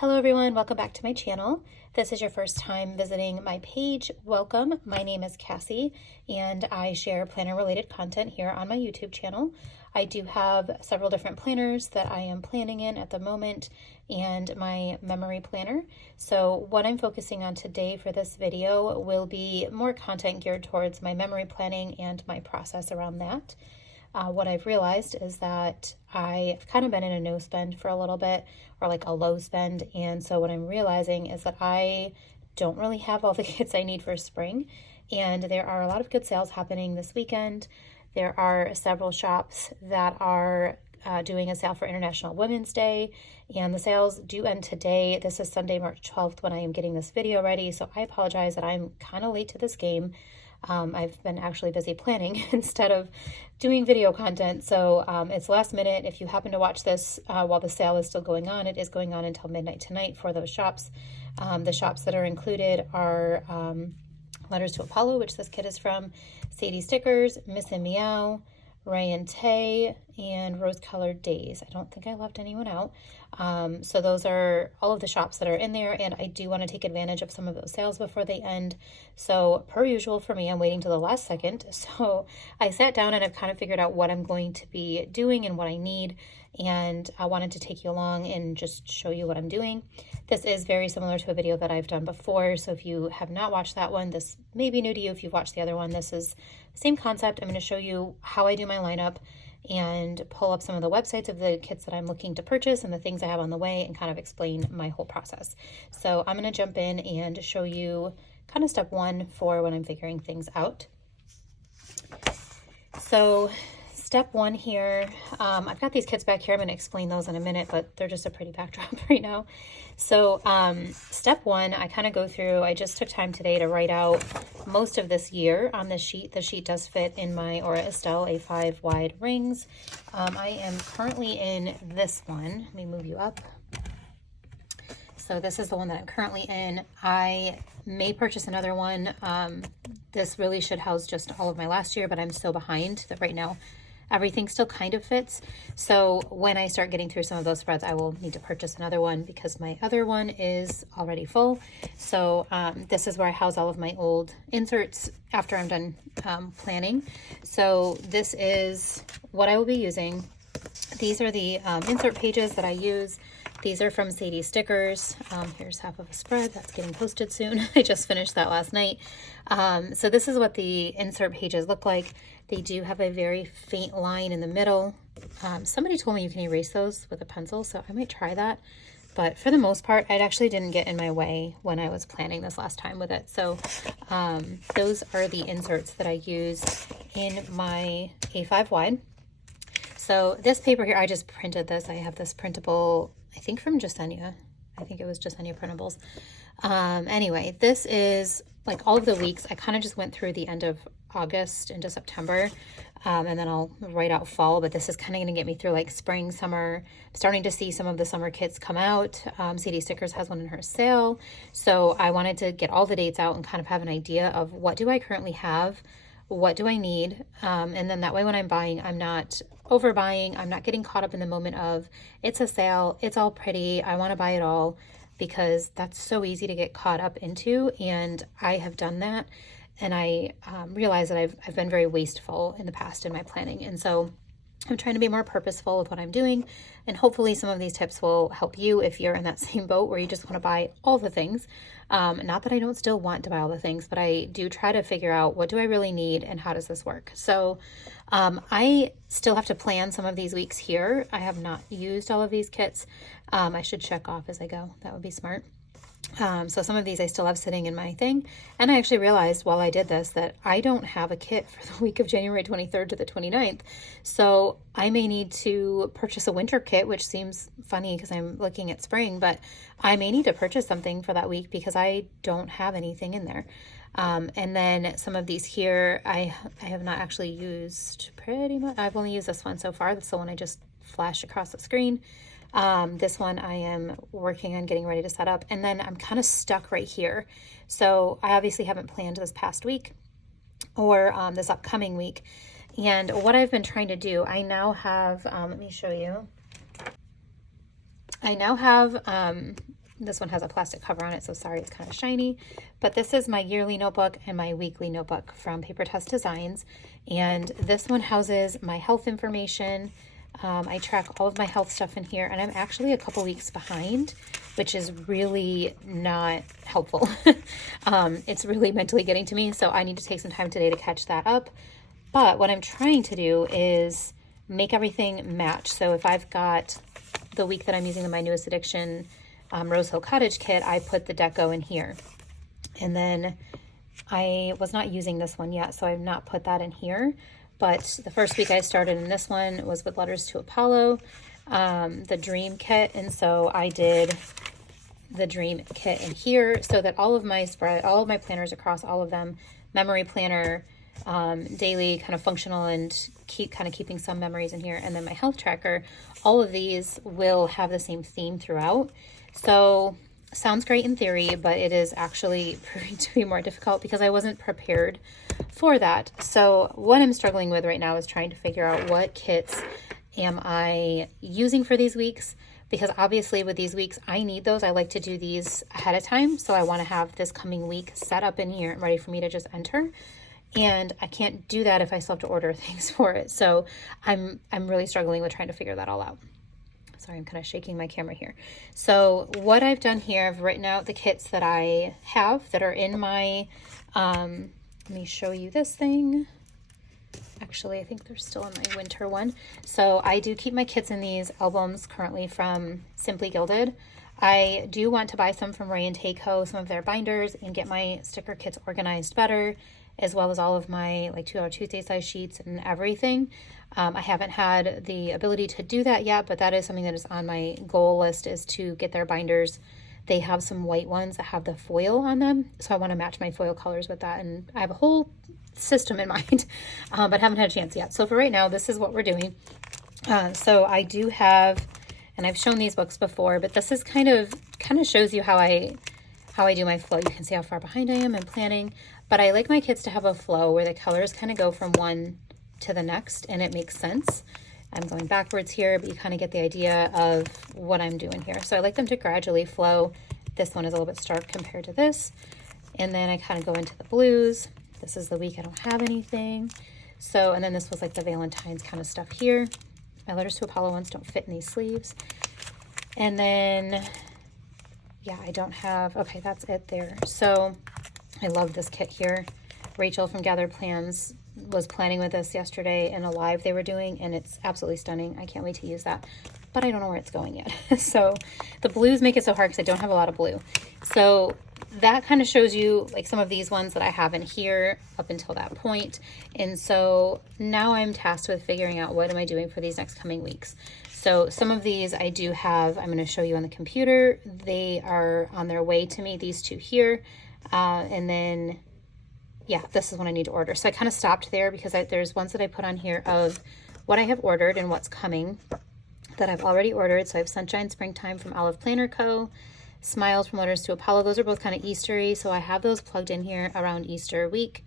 Hello everyone, welcome back to my channel. If this is your first time visiting my page, welcome. My name is Cassie and I share planner related content here on my YouTube channel. I do have several different planners that I am planning in at the moment and my memory planner. So what I'm focusing on today for this video will be more content geared towards my memory planning and my process around that. What I've realized is that I've kind of been in a no spend for a little bit, or like a low spend. And so what I'm realizing is that I don't really have all the kits I need for spring. And there are a lot of good sales happening this weekend. There are several shops that are doing a sale for International Women's Day, and the sales do end today. This is Sunday, March 12th when I am getting this video ready. So I apologize that I'm kind of late to this game. I've been actually busy planning instead of doing video content. So it's last minute. If you happen to watch this while the sale is still going on, it is going on until midnight tonight for those shops. The shops that are included are Letters to Apollo, which this kit is from, Sadie Stickers, Miss and Meow, Ray and Tay, and Rose Colored Days. I don't think I left anyone out. So those are all of the shops that are in there, and I do want to take advantage of some of those sales before they end. So per usual for me, I'm waiting till the last second. So I sat down and I've kind of figured out what I'm going to be doing and what I need, and I wanted to take you along and just show you what I'm doing. This is very similar to a video that I've done before, so if you have not watched that one, this may be new to you. If you've watched the other one, this is the same concept. I'm going to show you how I do my lineup and pull up some of the websites of the kits that I'm looking to purchase and the things I have on the way, and kind of explain my whole process. So I'm going to jump in and show you kind of step one for when I'm figuring things out. So step one here, I've got these kits back here. I'm going to explain those in a minute, but they're just a pretty backdrop right now. So step one, I kind of go through, I just took time today to write out most of this year on this sheet. The sheet does fit in my Aura Estelle A5 wide rings. I am currently in this one. Let me move you up. So this is the one that I'm currently in. I may purchase another one. This really should house just all of my last year, but I'm so behind that right now everything still kind of fits. So when I start getting through some of those spreads, I will need to purchase another one because my other one is already full. So this is where I house all of my old inserts after I'm done planning. So this is what I will be using. These are the insert pages that I use. These are from Sadie Stickers. Here's half of a spread that's getting posted soon. I just finished that last night. So this is what the insert pages look like. They do have a very faint line in the middle. Somebody told me you can erase those with a pencil, so I might try that. But for the most part, it actually didn't get in my way when I was planning this last time with it. So those are the inserts that I use in my A5 wide. So this paper here, I just printed this. I have this printable, I think from Jasenia. I think it was Jasenia Printables. Anyway, this is like all of the weeks. I kind of just went through the end of August into September, and then I'll write out fall, but this is kind of going to get me through like spring, summer. I'm starting to see some of the summer kits come out. Sadie Stickers has one in her sale. So I wanted to get all the dates out and kind of have an idea of what do I currently have, what do I need, and then that way when I'm buying, I'm not overbuying. I'm not getting caught up in the moment of it's a sale, it's all pretty, I want to buy it all, because that's so easy to get caught up into, and I have done that, and I realize that I've been very wasteful in the past in my planning, and so I'm trying to be more purposeful with what I'm doing, and hopefully some of these tips will help you if you're in that same boat where you just want to buy all the things. Not that I don't still want to buy all the things, but I do try to figure out what do I really need and how does this work. So I still have to plan some of these weeks here. I have not used all of these kits. I should check off as I go. That would be smart. So some of these I still have sitting in my thing. And I actually realized while I did this that I don't have a kit for the week of January 23rd to the 29th. So I may need to purchase a winter kit, which seems funny because I'm looking at spring, but I may need to purchase something for that week because I don't have anything in there. And then some of these here, I have not actually used pretty much. I've only used this one so far. That's the one I just flashed across the screen. This one I am working on getting ready to set up, and then I'm kind of stuck right here. So I obviously haven't planned this past week or this upcoming week. And what I've been trying to do, I now have, let me show you. I now have This one has a plastic cover on it, so sorry it's kind of shiny. But this is my yearly notebook and my weekly notebook from Paper Test Designs. And this one houses my health information. I track all of my health stuff in here, and I'm actually a couple weeks behind, which is really not helpful. It's really mentally getting to me, so I need to take some time today to catch that up. But what I'm trying to do is make everything match. So if I've got the week that I'm using my newest addiction Rose Hill Cottage kit, I put the deco in here. And then I was not using this one yet, so I've not put that in here. But the first week I started in this one was with Letters to Apollo, the Dream kit. And so I did the Dream kit in here so that all of my planners across all of them, memory planner, daily kind of functional and keeping some memories in here, and then my health tracker, all of these will have the same theme throughout. So sounds great in theory, but it is actually proving to be more difficult because I wasn't prepared for that. So what I'm struggling with right now is trying to figure out what kits am I using for these weeks, because obviously with these weeks I need those. I like to do these ahead of time, so I want to have this coming week set up in here and ready for me to just enter. And I can't do that if I still have to order things for it. So I'm really struggling with trying to figure that all out. Sorry, I'm kind of shaking my camera here. So what I've done here, I've written out the kits that I have that are in my, let me show you this thing. Actually, I think they're still in my winter one. So I do keep my kits in these albums currently from Simply Gilded. I do want to buy some from Ray and Takeo, some of their binders, and get my sticker kits organized better, as well as all of my like $2 Tuesday size sheets and everything. I haven't had the ability to do that yet, but that is something that is on my goal list, is to get their binders. They have some white ones that have the foil on them, so I want to match my foil colors with that, and I have a whole system in mind, but haven't had a chance yet. So for right now, this is what we're doing. So I do have, and I've shown these books before, but this is kind of shows you how I do my flow. You can see how far behind I am in planning, but I like my kits to have a flow where the colors kind of go from one to the next, and it makes sense. I'm going backwards here, but you kind of get the idea of what I'm doing here. So I like them to gradually flow. This one is a little bit stark compared to this. And then I kind of go into the blues. This is the week I don't have anything. So, and then this was like the Valentine's kind of stuff here. My Letters to Apollo ones don't fit in these sleeves. And then, yeah, I don't have, okay, that's it there. So I love this kit here. Rachel from Gathered Plans was planning with us yesterday in a live they were doing, and it's absolutely stunning. I can't wait to use that, but I don't know where it's going yet. So the blues make it so hard because I don't have a lot of blue. So that kind of shows you like some of these ones that I have in here up until that point. And so now I'm tasked with figuring out what am I doing for these next coming weeks. So some of these I do have, I'm going to show you on the computer. They are on their way to me, these two here. And then, yeah, this is what I need to order. So I kind of stopped there because there's ones that I put on here of what I have ordered and what's coming that I've already ordered. So I have Sunshine Springtime from Olive Planner Co., Smiles from Letters to Apollo. Those are both kind of Eastery, so I have those plugged in here around Easter week.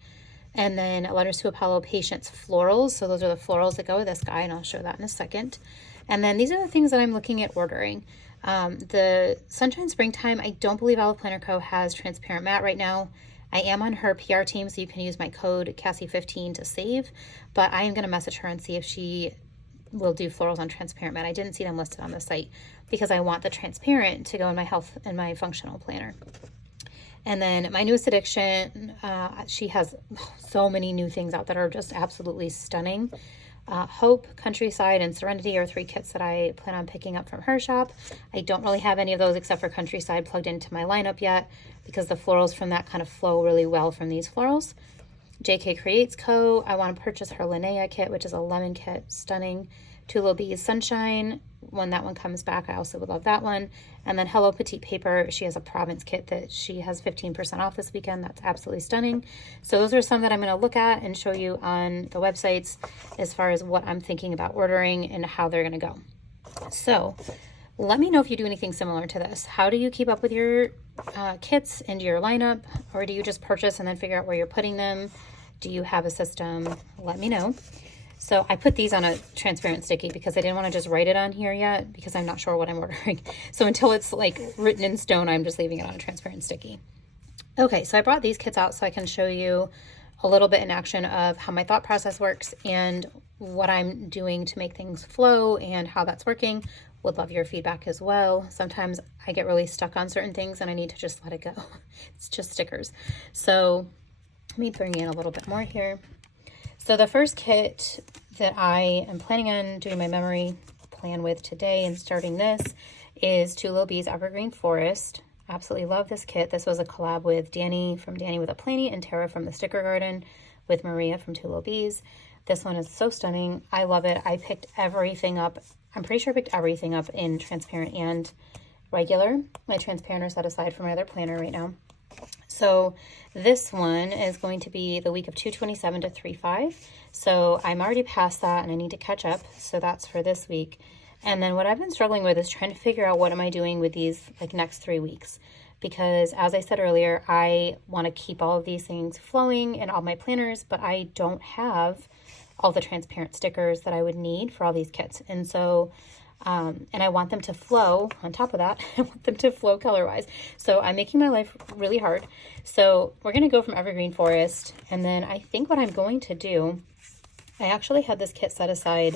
And then Letters to Apollo Patience Florals. So those are the florals that go with this guy, and I'll show that in a second. And then these are the things that I'm looking at ordering. The Sunshine Springtime, I don't believe Olive Planner Co. has transparent matte right now. I am on her PR team, so you can use my code Cassie15 to save, but I am going to message her and see if she will do florals on transparent matte. I didn't see them listed on the site because I want the transparent to go in my health and my functional planner. And then my newest addiction, she has so many new things out that are just absolutely stunning. Hope, Countryside, and Serenity are 3 kits that I plan on picking up from her shop. I don't really have any of those except for Countryside plugged into my lineup yet because the florals from that kind of flow really well from these florals. JK Creates Co. I want to purchase her Linnea kit, which is a lemon kit, stunning. Two Little Bees Sunshine. When that one comes back, I also would love that one. And then Hello Petite Paper. She has a Province kit that she has 15% off this weekend. That's absolutely stunning. So those are some that I'm going to look at and show you on the websites as far as what I'm thinking about ordering and how they're going to go. So let me know if you do anything similar to this. How do you keep up with your kits into your lineup? Or do you just purchase and then figure out where you're putting them? Do you have a system? Let me know. So I put these on a transparent sticky because I didn't want to just write it on here yet because I'm not sure what I'm ordering. So until it's like written in stone, I'm just leaving it on a transparent sticky. Okay, so I brought these kits out so I can show you a little bit in action of how my thought process works and what I'm doing to make things flow and how that's working. Would love your feedback as well. Sometimes I get really stuck on certain things and I need to just let it go. It's just stickers. So let me bring in a little bit more here. So the first kit that I am planning on doing my memory plan with today and starting this is Two Little Bees Evergreen Forest. Absolutely love this kit. This was a collab with Danny from Danny with a Planty and Tara from the Sticker Garden with Maria from Two Little Bees. This one is so stunning. I love it. I picked everything up. I'm pretty sure I picked everything up in transparent and regular. My transparent are set aside for my other planner right now. So this one is going to be the week of 2/27 to 3/5. So I'm already past that and I need to catch up. So that's for this week. And then what I've been struggling with is trying to figure out what am I doing with these like next 3 weeks. Because as I said earlier, I want to keep all of these things flowing in all my planners, but I don't have all the transparent stickers that I would need for all these kits. And so, and I want them to flow on top of that. I want them to flow color-wise. So I'm making my life really hard. So we're going to go from Evergreen Forest. And then I think what I'm going to do, I actually had this kit set aside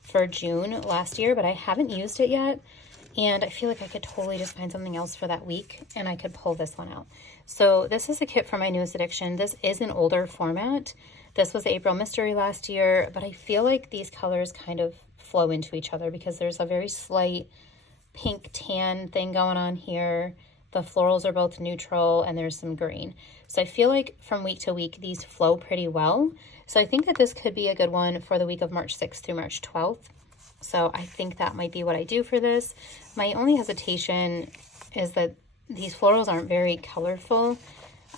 for June last year, but I haven't used it yet. And I feel like I could totally just find something else for that week and I could pull this one out. So this is a kit for my newest addiction. This is an older format. This was April Mystery last year, but I feel like these colors kind of flow into each other because there's a very slight pink tan thing going on here. The florals are both neutral and there's some green. So I feel like from week to week, these flow pretty well. So I think that this could be a good one for the week of March 6th through March 12th. So I think that might be what I do for this. My only hesitation is that these florals aren't very colorful.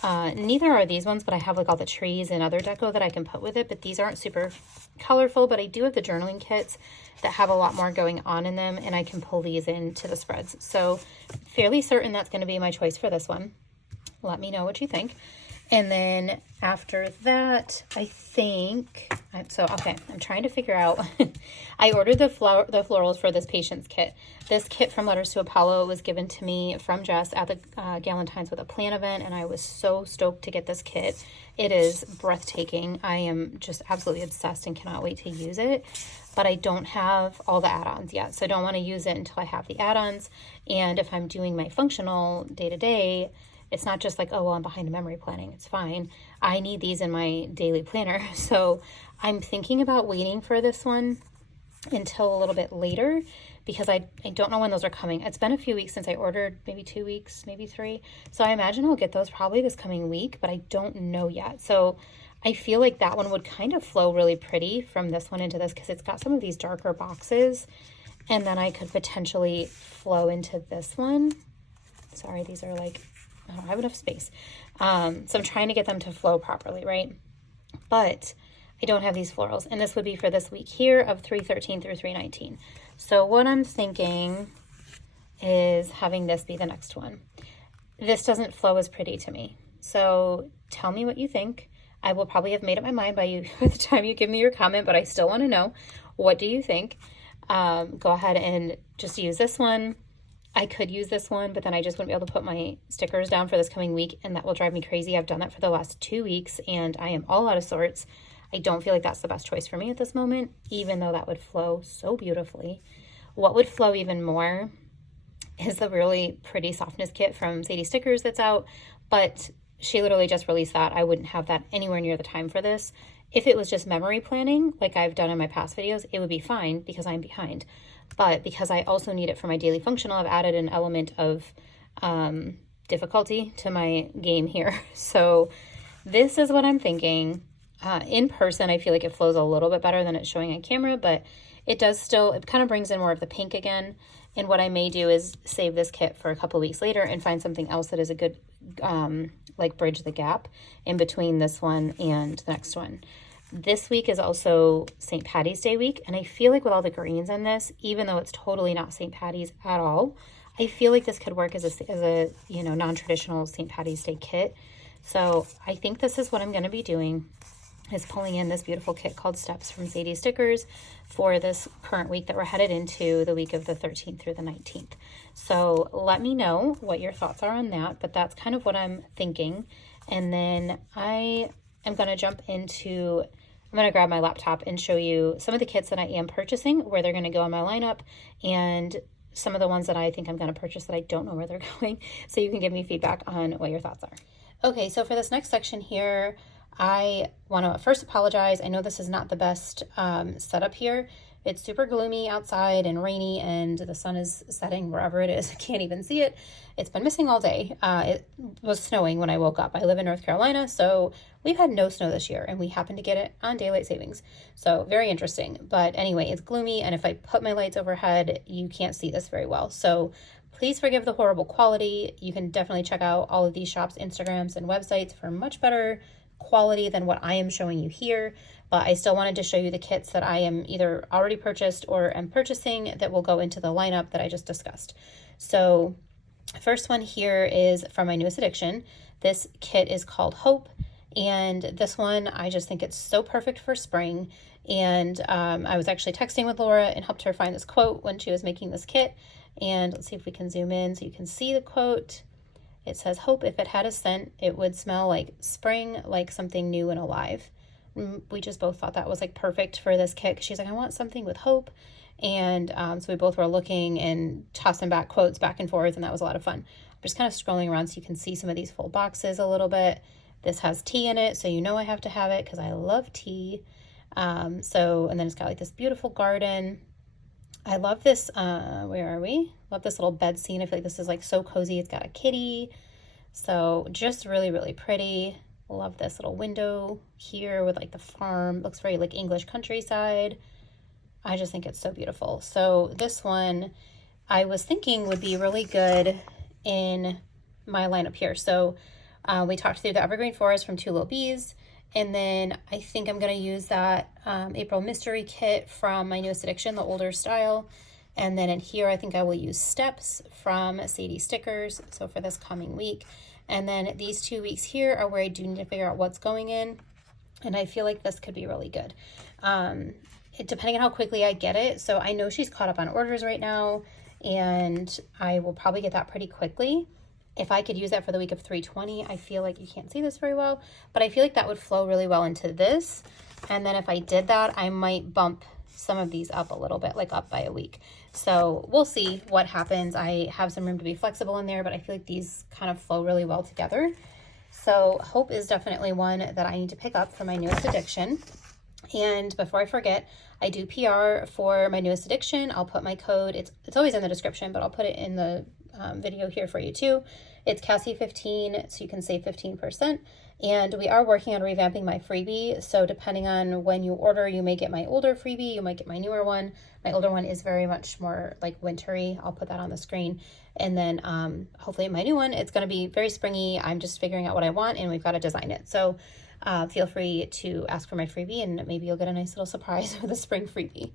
Neither are these ones, but I have like all the trees and other deco that I can put with it, but these aren't super colorful. But I do have the journaling kits that have a lot more going on in them, and I can pull these into the spreads. So fairly certain that's going to be my choice for this one. Let me know what you think. And then after that, I think, okay, I'm trying to figure out, I ordered the florals for this Patience kit. This kit from Letters to Apollo was given to me from Jess at the Galentine's with a Plan event, and I was so stoked to get this kit. It is breathtaking. I am just absolutely obsessed and cannot wait to use it, but I don't have all the add-ons yet, so I don't want to use it until I have the add-ons. And if I'm doing my functional day-to-day, it's not just like, oh, well, I'm behind in memory planning. It's fine. I need these in my daily planner. So I'm thinking about waiting for this one until a little bit later because I don't know when those are coming. It's been a few weeks since I ordered, maybe 2 weeks, maybe 3. So I imagine I'll get those probably this coming week, but I don't know yet. So I feel like that one would kind of flow really pretty from this one into this because it's got some of these darker boxes. And then I could potentially flow into this one. Sorry, these are like, I don't have enough space. So I'm trying to get them to flow properly, right? But I don't have these florals. And this would be for this week here of 3/13 through 3/19. So what I'm thinking is having this be the next one. This doesn't flow as pretty to me. So tell me what you think. I will probably have made up my mind by the time you give me your comment, but I still want to know, what do you think? Go ahead and just use this one. I could use this one, but then I just wouldn't be able to put my stickers down for this coming week, and that will drive me crazy. I've done that for the last 2 weeks, and I am all out of sorts. I don't feel like that's the best choice for me at this moment, even though that would flow so beautifully. What would flow even more is the really pretty softness kit from Sadie Stickers that's out, but she literally just released that. I wouldn't have that anywhere near the time for this. If it was just memory planning, like I've done in my past videos, it would be fine because I'm behind. But because I also need it for my daily functional, I've added an element of difficulty to my game here. So this is what I'm thinking. In person, I feel like it flows a little bit better than it's showing on camera, but it does still, it kind of brings in more of the pink again. And what I may do is save this kit for a couple weeks later and find something else that is a good, like bridge the gap in between this one and the next one. This week is also St. Patty's Day week, and I feel like with all the greens in this, even though it's totally not St. Patty's at all, I feel like this could work as a you know, non-traditional St. Patty's Day kit. So I think this is what I'm going to be doing. is pulling in this beautiful kit called Steps from Sadie Stickers for this current week that we're headed into, the week of the 13th through the 19th. So let me know what your thoughts are on that, but that's kind of what I'm thinking. And then I am going to jump into, I'm going to grab my laptop and show you some of the kits that I am purchasing, where they're going to go in my lineup, and some of the ones that I think I'm going to purchase that I don't know where they're going. So you can give me feedback on what your thoughts are. Okay, so for this next section here, I want to first apologize. I know this is not the best setup here. It's super gloomy outside and rainy, and the sun is setting wherever it is. I can't even see it. It's been missing all day. It was snowing when I woke up. I live in North Carolina, so we've had no snow this year, and we happened to get it on daylight savings. So very interesting. But anyway, it's gloomy, and if I put my lights overhead, you can't see this very well. So please forgive the horrible quality. You can definitely check out all of these shops' Instagrams and websites for much better quality than what I am showing you here, but I still wanted to show you the kits that I am either already purchased or am purchasing that will go into the lineup that I just discussed. So first one here is from my newest addiction. This kit is called Hope, and this one, I just think it's so perfect for spring. And I was actually texting with Laura and helped her find this quote when she was making this kit. And let's see if we can zoom in so you can see the quote. It says, "Hope, if it had a scent, it would smell like spring, like something new and alive." We just both thought that was like perfect for this kit, because she's like, I want something with hope. And so we both were looking and tossing back quotes back and forth, and that was a lot of fun. I'm just kind of scrolling around so you can see some of these full boxes a little bit. This has tea in it, so you know I have to have it because I love tea. And then it's got like this beautiful garden. I love this, where are we? Love this little bed scene. I feel like this is like so cozy. It's got a kitty. So just really, really pretty. Love this little window here with like the farm. Looks very like English countryside. I just think it's so beautiful. So this one I was thinking would be really good in my lineup here. So we talked through the Evergreen Forest from Two Little Bees. And then I think I'm going to use that April Mystery Kit from my newest addiction, the older style. And then in here, I think I will use Steps from Sadie Stickers, so for this coming week. And then these 2 weeks here are where I do need to figure out what's going in. And I feel like this could be really good, depending on how quickly I get it. So I know she's caught up on orders right now, and I will probably get that pretty quickly. If I could use that for the week of 320, I feel like you can't see this very well, but I feel like that would flow really well into this. And then if I did that, I might bump some of these up a little bit, like up by a week. So we'll see what happens. I have some room to be flexible in there, but I feel like these kind of flow really well together. So Hope is definitely one that I need to pick up for my newest addiction. And before I forget, I do PR for my newest addiction. I'll put my code, it's always in the description, but I'll put it in the video here for you too. It's Cassie15, so you can save 15%. And we are working on revamping my freebie. So depending on when you order, you may get my older freebie, you might get my newer one. My older one is very much more like wintry. I'll put that on the screen. And then hopefully my new one, it's going to be very springy. I'm just figuring out what I want, and we've got to design it. So feel free to ask for my freebie, and maybe you'll get a nice little surprise with a spring freebie.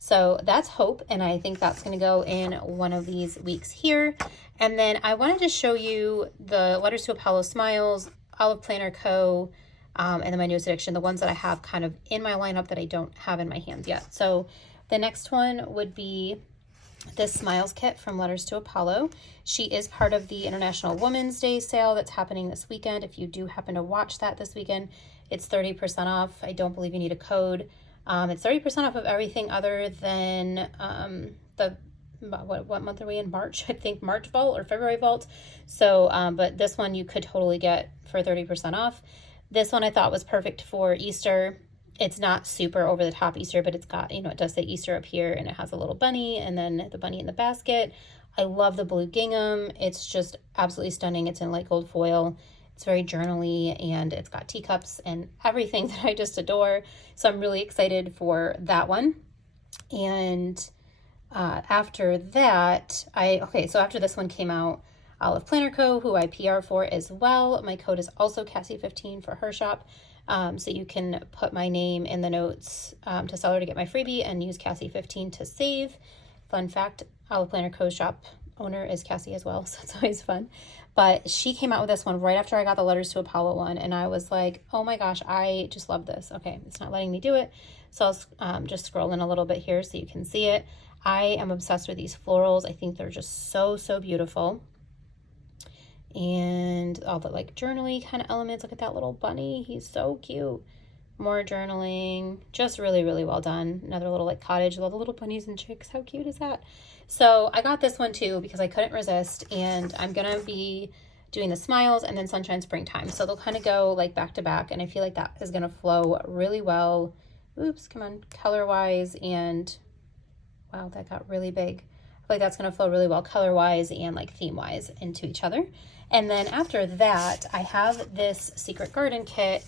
So that's Hope, and I think that's going to go in one of these weeks here. And then I wanted to show you the Letters to Apollo Smiles, Olive Planner Co., and then my newest addiction, the ones that I have kind of in my lineup that I don't have in my hands yet. So the next one would be this Smiles kit from Letters to Apollo. She is part of the International Women's Day sale that's happening this weekend. If you do happen to watch that this weekend, it's 30% off. I don't believe you need a code. It's 30% off of everything other than what month are we in? March, I think, March Vault or February Vault. So, but this one you could totally get for 30% off. This one I thought was perfect for Easter. It's not super over the top Easter, but it's got, it does say Easter up here, and it has a little bunny and then the bunny in the basket. I love the blue gingham. It's just absolutely stunning. It's in light gold foil. It's very journaly, and it's got teacups and everything that I just adore. So I'm really excited for that one. And after that, so after this one came out, Olive Planner Co., who I PR for as well. My code is also Cassie15 for her shop. So you can put my name in the notes to sell her to get my freebie and use Cassie15 to save. Fun fact, Olive Planner Co. shop owner is Cassie as well, so it's always fun. But she came out with this one right after I got the Letters to Apollo one, and I was like, oh my gosh, I just love this. Okay, it's not letting me do it, so I'll just scroll in a little bit here so you can see it. I am obsessed with these florals. I think they're just so, so beautiful. And all the like journaly kind of elements. Look at that little bunny. He's so cute. More journaling. Just really, really well done. Another little like cottage. Love the little bunnies and chicks. How cute is that? So I got this one too because I couldn't resist. And I'm going to be doing the Smiles and then Sunshine Springtime. So they'll kind of go like back to back. And I feel like that is going to flow really well. Oops, come on. Color-wise and... wow, that got really big. I feel like that's going to flow really well color-wise and like theme-wise into each other. And then after that, I have this Secret Garden kit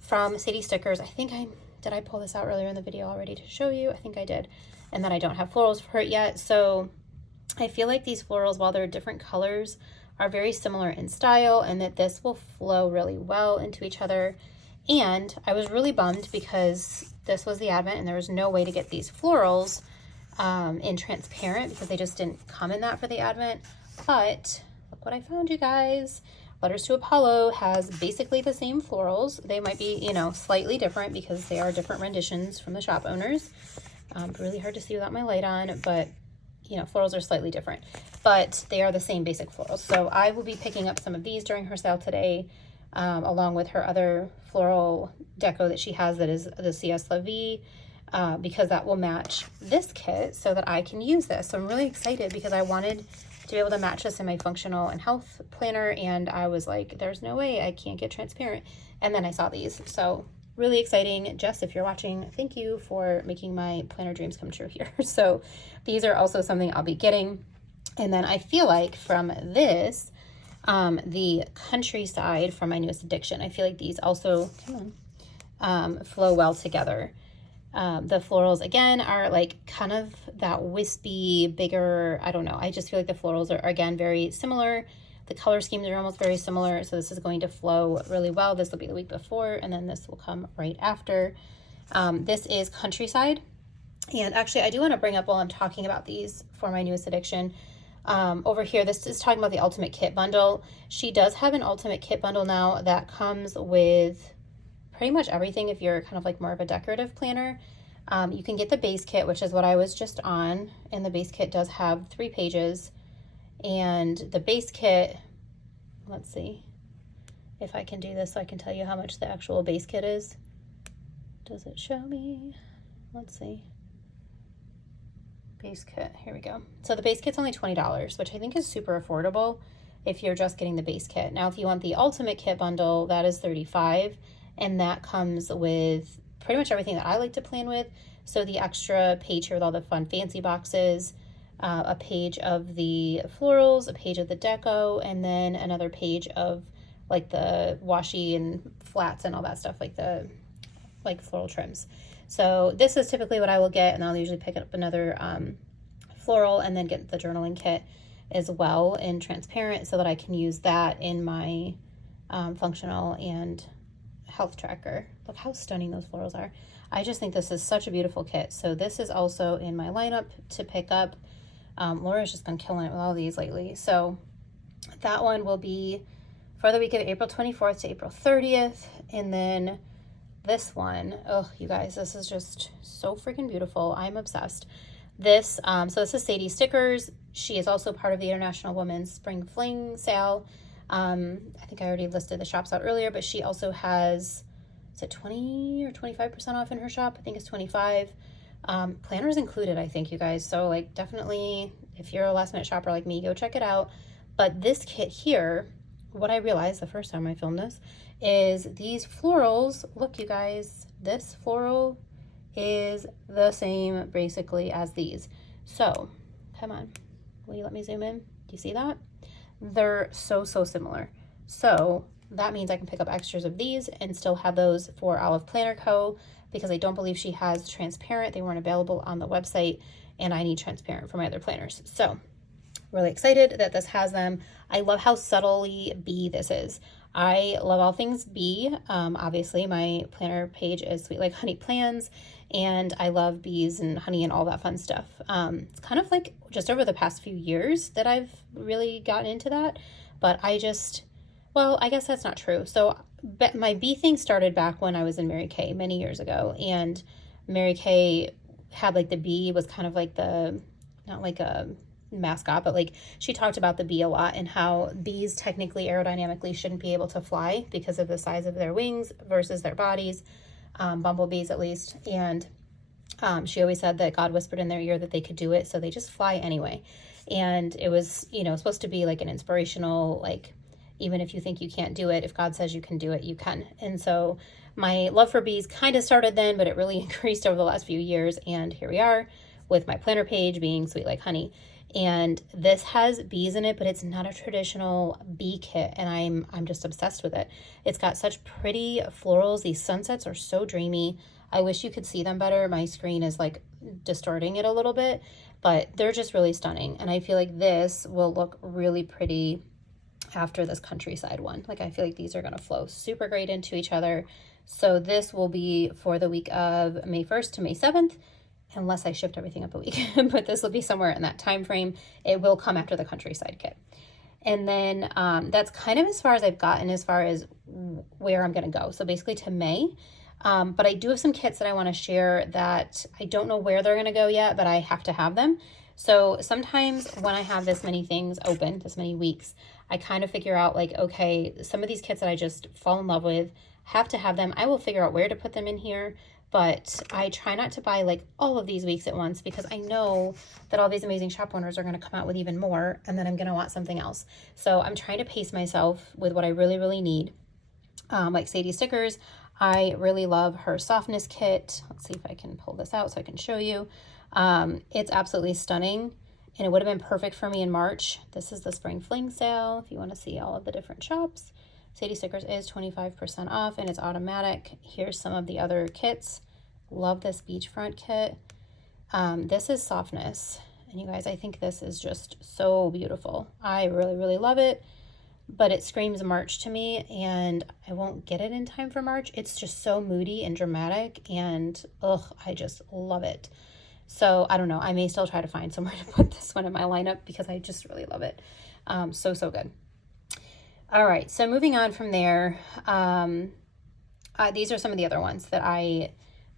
from Sadie Stickers. I think did I pull this out earlier in the video already to show you? I think I did. And then I don't have florals for it yet. So I feel like these florals, while they're different colors, are very similar in style and that this will flow really well into each other. And I was really bummed because this was the Advent and there was no way to get these florals in transparent because they just didn't come in that for the Advent. But look what I found, you guys. Letters to Apollo has basically the same florals. They might be, you know, slightly different because they are different renditions from the shop owners. Really hard to see without my light on, but you know, florals are slightly different, but they are the same basic florals. So I will be picking up some of these during her sale today, along with her other floral deco that she has that is the CS La Vie, because that will match this kit so that I can use this. So I'm really excited because I wanted to be able to match this in my functional and health planner, and I was like, there's no way I can't get transparent. And then I saw these, so really exciting. Jess, if you're watching, thank you for making my planner dreams come true here. So these are also something I'll be getting. And then I feel like from this, the Countryside from my newest addiction, I feel like these also flow well together. The florals again are like kind of that wispy, bigger, I don't know. I just feel like the florals are again very similar. The color schemes are almost very similar. So this is going to flow really well. This will be the week before, and then this will come right after. This is Countryside. And actually I do want to bring up while I'm talking about these for my newest addiction, over here, this is talking about the Ultimate Kit Bundle. She does have an Ultimate Kit Bundle now that comes with pretty much everything. If you're kind of like more of a decorative planner, you can get the base kit, which is what I was just on, and the base kit does have 3 pages. And the base kit, let's see if I can do this so I can tell you how much the actual base kit is. Does it show me? Let's see. Base kit, here we go. So the base kit's only $20, which I think is super affordable if you're just getting the base kit. Now, if you want the Ultimate Kit Bundle, that is $35, and that comes with pretty much everything that I like to plan with. So the extra page here with all the fun fancy boxes, a page of the florals, a page of the deco, and then another page of like the washi and flats and all that stuff, like the floral trims. So this is typically what I will get, and I'll usually pick up another floral and then get the journaling kit as well in transparent so that I can use that in my functional and health tracker. Look how stunning those florals are. I just think this is such a beautiful kit. So this is also in my lineup to pick up. Laura's just been killing it with all these lately. So that one will be for the week of April 24th to April 30th. And then this one, oh, you guys, this is just so freaking beautiful. I'm obsessed. This, so this is Sadie Stickers. She is also part of the International Women's Spring Fling sale. I think I already listed the shops out earlier, but she also has, is it 20 or 25% off in her shop? I think it's 25. Planners included, I think, you guys. So like definitely if you're a last minute shopper like me, go check it out. But this kit here, what I realized the first time I filmed this is these florals, look you guys, this floral is the same basically as these. So come on, will you let me zoom in? Do you see that? They're so similar. So that means I can pick up extras of these and still have those for Olive Planner Co. because I don't believe she has transparent. They weren't available on the website, and I need transparent for my other planners. So really excited that this has them. I love how subtly bee this is. I love all things bee. Obviously my planner page is Sweet Like Honey Plans, and I love bees and honey and all that fun stuff. It's kind of like just over the past few years that I've really gotten into that, but well, I guess that's not true. So my bee thing started back when I was in Mary Kay many years ago, and Mary Kay had like the bee was kind of like not like a mascot, but like she talked about the bee a lot and how bees technically aerodynamically shouldn't be able to fly because of the size of their wings versus their bodies, bumblebees at least. And she always said that God whispered in their ear that they could do it, so they just fly anyway. And it was, supposed to be like an inspirational, like, even if you think you can't do it, if God says you can do it, you can. And so my love for bees kind of started then, but it really increased over the last few years. And here we are with my planner page being Sweet Like Honey. And this has bees in it, but it's not a traditional bee kit. And I'm just obsessed with it. It's got such pretty florals. These sunsets are so dreamy. I wish you could see them better. My screen is like distorting it a little bit, but they're just really stunning. And I feel like this will look really pretty after this countryside one. Like I feel like these are going to flow super great into each other. So this will be for the week of May 1st to May 7th, unless I shift everything up a week, but this will be somewhere in that time frame. It will come after the countryside kit. And then that's kind of as far as I've gotten as far as where I'm going to go. So basically to May. But I do have some kits that I want to share that I don't know where they're going to go yet, but I have to have them. So sometimes when I have this many things open, this many weeks, I kind of figure out like, okay, some of these kits that I just fall in love with, have to have them. I will figure out where to put them in here, but I try not to buy like all of these weeks at once because I know that all these amazing shop owners are going to come out with even more, and then I'm going to want something else. So I'm trying to pace myself with what I really, really need. Like Sadie stickers, I really love her softness kit. Let's see if I can pull this out so I can show you. It's absolutely stunning, and it would have been perfect for me in March. This is the spring fling sale. If you want to see all of the different shops, Sadie stickers is 25% off, and it's automatic. Here's some of the other kits. Love this beachfront kit. This is softness, and you guys, I think this is just so beautiful. I really, really love it, but it screams March to me, and I won't get it in time for March. It's just so moody and dramatic, and I just love it. So I don't know, I may still try to find somewhere to put this one in my lineup because I just really love it. So good. All right, so moving on from there, these are some of the other ones that I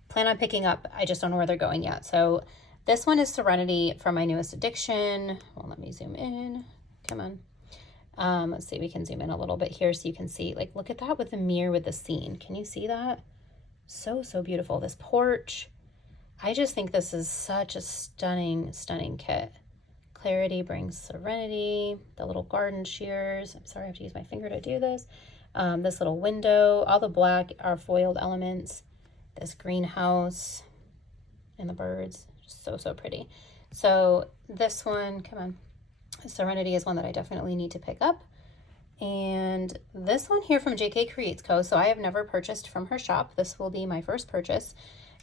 plan on picking up. I just don't know where they're going yet. So this one is Serenity from my newest addiction. Well, let me zoom in. Come on. Let's see, we can zoom in a little bit here so you can see, like, look at that with the mirror with the scene. Can you see that? So beautiful. This porch. I just think this is such a stunning, stunning kit. Clarity brings serenity. The little garden shears. I'm sorry, I have to use my finger to do this. This little window. All the black are foiled elements. This greenhouse and the birds. Just so pretty. So this one, come on. Serenity is one that I definitely need to pick up. And this one here from JK Creates Co. So I have never purchased from her shop. This will be my first purchase.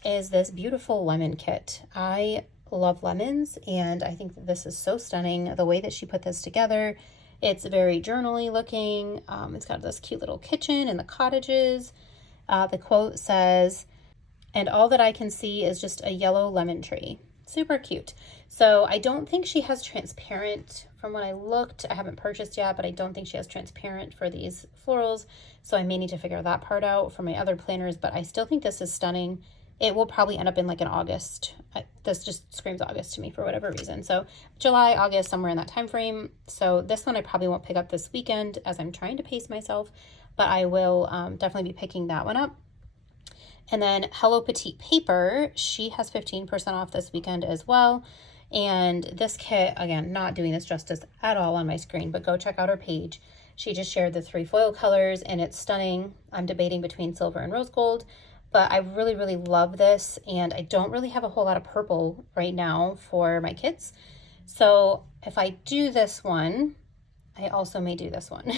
Is this beautiful lemon kit. I love lemons, and I think that this is so stunning. The way that she put this together, it's very journal-y looking. It's got this cute little kitchen and the cottages. The quote says, "And all that I can see is just a yellow lemon tree." Super cute. So I don't think she has transparent from when I looked. I haven't purchased yet, but I don't think she has transparent for these florals. So I may need to figure that part out for my other planners, but I still think this is stunning. It will probably end up in like an August. This just screams August to me for whatever reason. So July, August, somewhere in that time frame. So this one I probably won't pick up this weekend as I'm trying to pace myself, but I will definitely be picking that one up. And then Hello Petite Paper, she has 15% off this weekend as well. And this kit, again, not doing this justice at all on my screen, but go check out her page. She just shared the 3 foil colors, and it's stunning. I'm debating between silver and rose gold. But I really, really love this, and I don't really have a whole lot of purple right now for my kits. So if I do this one, I also may do this one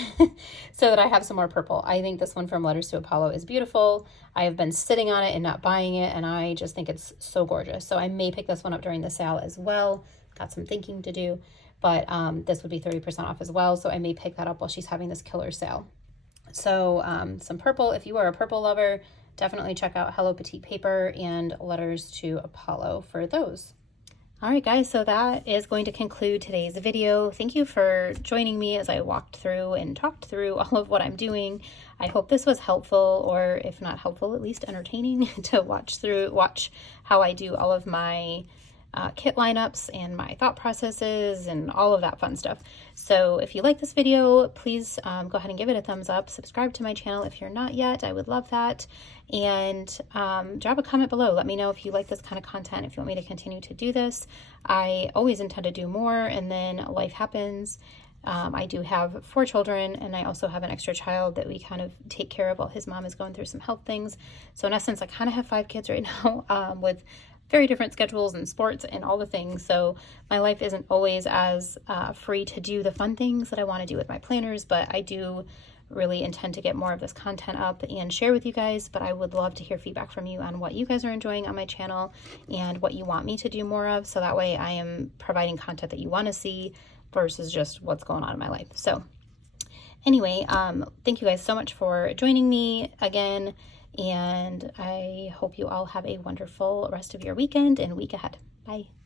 so that I have some more purple. I think this one from Letters to Apollo is beautiful. I have been sitting on it and not buying it, and I just think it's so gorgeous. So I may pick this one up during the sale as well. Got some thinking to do, but this would be 30% off as well. So I may pick that up while she's having this killer sale. So some purple, if you are a purple lover, definitely check out Hello Petite Paper and Letters to Apollo for those. All right, guys, so that is going to conclude today's video. Thank you for joining me as I walked through and talked through all of what I'm doing. I hope this was helpful, or if not helpful, at least entertaining to watch how I do all of my kit lineups and my thought processes and all of that fun stuff. So if you like this video, please go ahead and give it a thumbs up. Subscribe to my channel if you're not yet. I would love that. And drop a comment below. Let me know if you like this kind of content, if you want me to continue to do this. I always intend to do more, and then life happens. I do have 4 children, and I also have an extra child that we kind of take care of while his mom is going through some health things. So in essence, I kind of have 5 kids right now with very different schedules and sports and all the things. So my life isn't always as free to do the fun things that I want to do with my planners, but I do really intend to get more of this content up and share with you guys. But I would love to hear feedback from you on what you guys are enjoying on my channel and what you want me to do more of, so that way I am providing content that you want to see versus just what's going on in my life. So anyway, thank you guys so much for joining me again, and I hope you all have a wonderful rest of your weekend and week ahead. Bye.